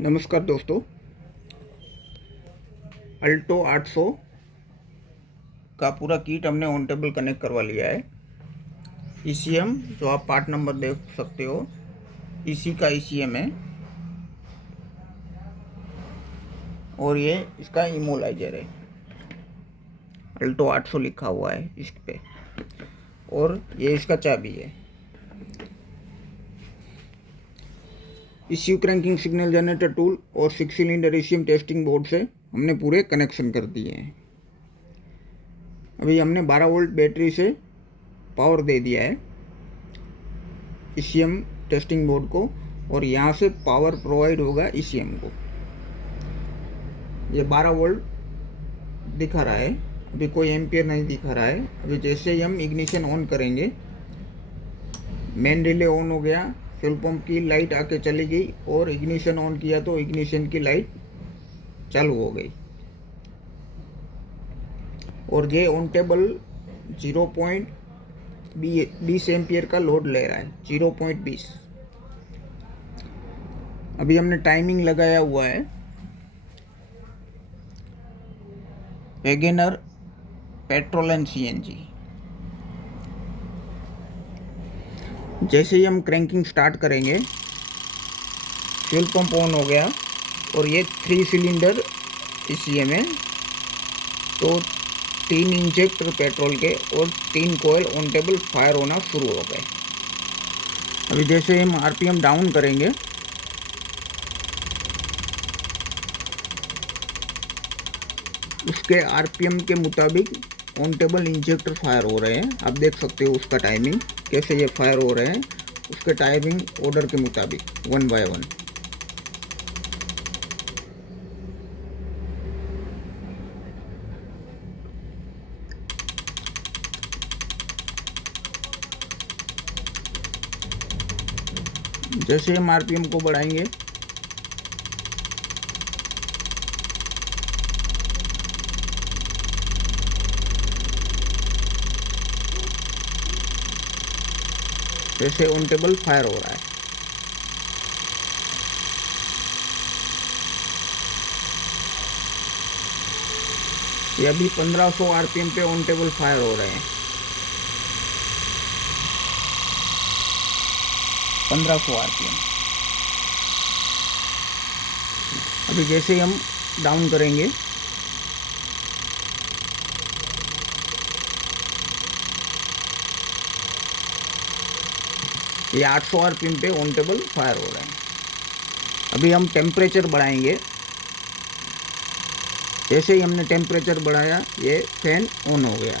नमस्कार दोस्तों, अल्टो 800 का पूरा किट हमने ऑन टेबल कनेक्ट करवा लिया है। ईसीएम जो आप पार्ट नंबर देख सकते हो, इसी का ईसीएम है और ये इसका इमोलाइजर है। अल्टो 800 लिखा हुआ है इस पे और ये इसका चाबी है। ECU cranking signal generator tool और 6 सिलेंडर ईसीएम टेस्टिंग बोर्ड से हमने पूरे कनेक्शन कर दिए हैं। अभी हमने 12 वोल्ट बैटरी से पावर दे दिया है ईसीएम टेस्टिंग बोर्ड को और यहाँ से पावर प्रोवाइड होगा ईसीएम को। ये 12 वोल्ट दिखा रहा है, अभी कोई एम्पियर नहीं दिखा रहा है। अभी जैसे ही हम इग्निशन ऑन करेंगे, मेन रिले ऑन हो गया, फ्यूल पंप की लाइट आके चली गई और इग्निशन ऑन किया तो इग्निशन की लाइट चालू हो गई और ये ऑन टेबल 0.20 एम्पियर का लोड ले रहा है, 0.20। अभी हमने टाइमिंग लगाया हुआ है वैगनर पेट्रोल एंड सीएनजी। जैसे ही हम क्रैंकिंग स्टार्ट करेंगे, फ्यूल पंप ऑन हो गया और ये 3 सिलेंडर ईसीएम है, तो 3 इंजेक्टर पेट्रोल के और 3 कोयल ऑन टेबल फायर होना शुरू हो गए। अभी जैसे हम आरपीएम डाउन करेंगे, उसके आरपीएम के मुताबिक ऑन टेबल इंजेक्टर फायर हो रहे हैं। आप देख सकते हो उसका टाइमिंग कैसे ये फायर हो रहे हैं, उसके टाइमिंग ऑर्डर के मुताबिक 1 बाय 1। जैसे हम आरपीएम को बढ़ाएंगे, जैसे ऑन टेबल फायर हो रहा है। ये अभी 1500 आरपीएम पे ऑन टेबल फायर हो रहे हैं। 1500 आरपीएम। अभी जैसे ही हम डाउन करेंगे, ये 800 आरपीएम पे ऑन टेबल फायर हो रहे हैं। अभी हम टेम्परेचर बढ़ाएंगे। जैसे ही हमने टेम्परेचर बढ़ाया, ये फैन ऑन हो गया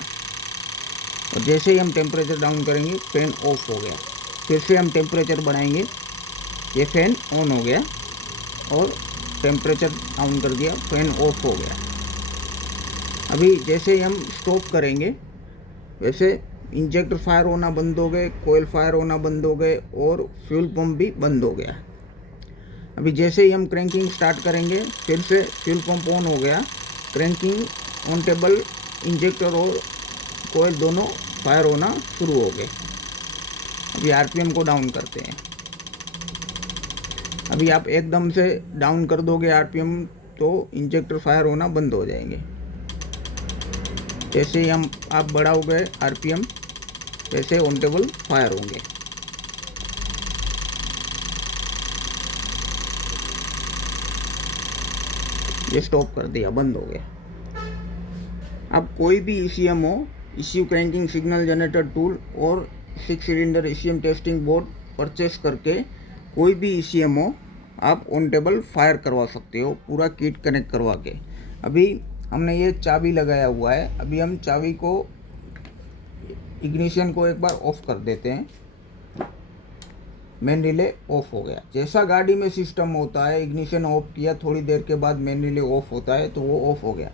और जैसे ही हम टेम्परेचर डाउन करेंगे, फैन ऑफ हो गया। फिर से हम टेम्परेचर बढ़ाएंगे, ये फैन ऑन हो गया और टेम्परेचर डाउन कर दिया, फैन ऑफ हो गया। अभी जैसे ही हम स्टॉप करेंगे, वैसे इंजेक्टर फायर होना बंद हो गए, कोयल फायर होना बंद हो गए और फ्यूल पंप भी बंद हो गया। अभी जैसे ही हम क्रैंकिंग स्टार्ट करेंगे, फिर से फ्यूल पंप ऑन हो गया, क्रैंकिंग ऑन टेबल इंजेक्टर और कोयल दोनों फायर होना शुरू हो गए। अभी आरपीएम को डाउन करते हैं। अभी आप एकदम से डाउन कर दोगे आरपीएम तो इंजेक्टर फायर होना बंद हो जाएंगे। जैसे ही आप बढ़ाओगे आरपीएम, वैसे ऑन टेबल फायर होंगे। ये स्टॉप कर दिया, बंद हो गया। अब कोई भी ईसीएम हो, ECU cranking signal generator tool और 6 cylinder ECM testing board purchase करके कोई भी ईसीएम हो, आप ऑन टेबल फायर करवा सकते हो पूरा किट कनेक्ट करवा के। अभी हमने ये चाबी लगाया हुआ है। अभी हम चाबी को, इग्निशन को एक बार ऑफ कर देते हैं। मेन रिले ऑफ हो गया। जैसा गाड़ी में सिस्टम होता है, इग्निशन ऑफ किया, थोड़ी देर के बाद मेन रिले ऑफ होता है, तो वो ऑफ हो गया।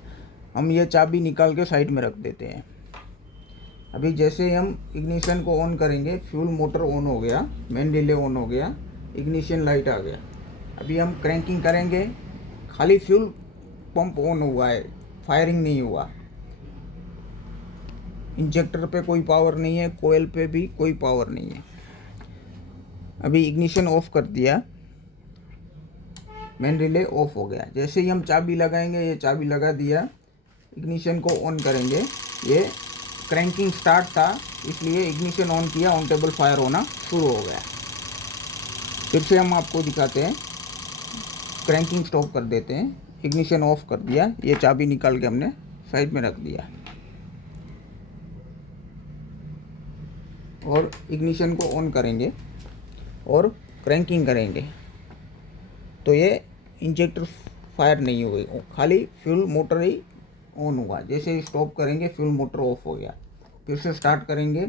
हम ये चाबी निकाल के साइड में रख देते हैं। अभी जैसे ही हम इग्निशन को ऑन करेंगे, फ्यूल मोटर ऑन हो गया, मेन रिले ऑन हो गया, इग्निशन लाइट आ गया। अभी हम क्रैंकिंग करेंगे, खाली फ्यूल पंप ऑन हुआ है, फायरिंग नहीं हुआ। इंजेक्टर पे कोई पावर नहीं है, कोयल पे भी कोई पावर नहीं है। अभी इग्निशन ऑफ कर दिया, मेन रिले ऑफ हो गया। जैसे ही हम चाबी लगाएंगे, ये चाबी लगा दिया, इग्निशन को ऑन करेंगे, ये क्रैंकिंग स्टार्ट था इसलिए इग्निशन ऑन किया, ऑन टेबल फायर होना शुरू हो गया। फिर से हम आपको दिखाते हैं, क्रैंकिंग स्टॉप कर देते हैं, इग्निशन ऑफ कर दिया, ये चाबी निकाल के हमने साइड में रख दिया और इग्निशन को ऑन करेंगे और क्रैंकिंग करेंगे तो ये इंजेक्टर फायर नहीं हुई, खाली फ्यूल मोटर ही ऑन हुआ। जैसे ही स्टॉप करेंगे फ्यूल मोटर ऑफ हो गया। फिर से स्टार्ट करेंगे,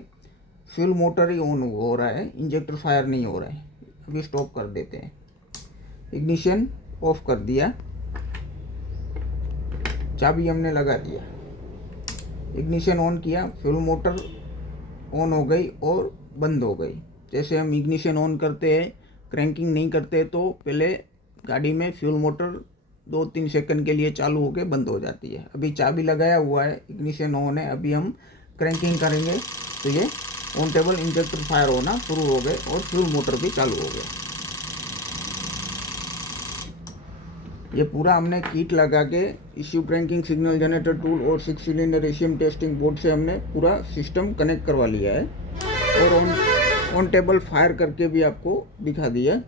फ्यूल मोटर ही ऑन हो रहा है, इंजेक्टर फायर नहीं हो रहा है। अभी स्टॉप कर देते हैं, इग्निशन ऑफ कर दिया, चाबी हमने लगा दिया, इग्निशन ऑन किया, फ्यूल मोटर ऑन हो गई और बंद हो गई। जैसे हम इग्निशन ऑन करते हैं, क्रैंकिंग नहीं करते तो पहले गाड़ी में फ्यूल मोटर 2-3 सेकंड के लिए चालू होकर बंद हो जाती है। अभी चाबी लगाया हुआ है, इग्निशन ऑन है, अभी हम क्रैंकिंग करेंगे तो ये ऑन टेबल इंजेक्टर फायर होना शुरू हो गए और फ्यूल मोटर भी चालू हो गया। ये पूरा हमने किट लगा के issue cranking signal generator tool और 6 सिलेंडर ईसीएम टेस्टिंग बोर्ड से हमने पूरा सिस्टम कनेक्ट करवा लिया है और ऑन टेबल फायर करके भी आपको दिखा दिया।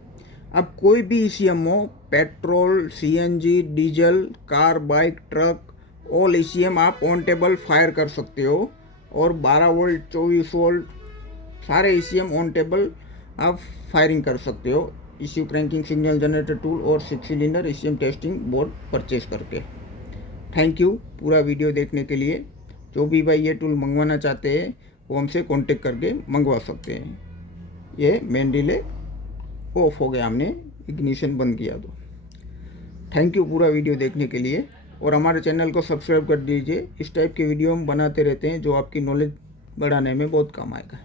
अब कोई भी ईसीएम हो, petrol, CNG, diesel, car, bike, truck, all ECM आप ऑन टेबल फायर कर सकते हो और 12 वोल्ट, 24 वोल्ट सारे ईसीएम ऑन टेबल आप फायरिंग कर सकते हो issue cranking signal generator tool और 6 cylinder ECM testing board purchase करके। थैंक यू पूरा वीडियो देखने के लिए। जो भी भाई ये टूल मंगवाना चाहते हैं वो हमसे कांटेक्ट करके मंगवा सकते हैं। ये मेन रिले ऑफ हो गया, हमने इग्निशन बंद किया तो। थैंक यू पूरा वीडियो देखने के लिए और हमारे चैनल को सब्सक्राइब कर दीजिए। इस टाइप के वीडियो हम बनाते रहते हैं जो आपकी नॉलेज बढ़ाने में बहुत काम आएगा।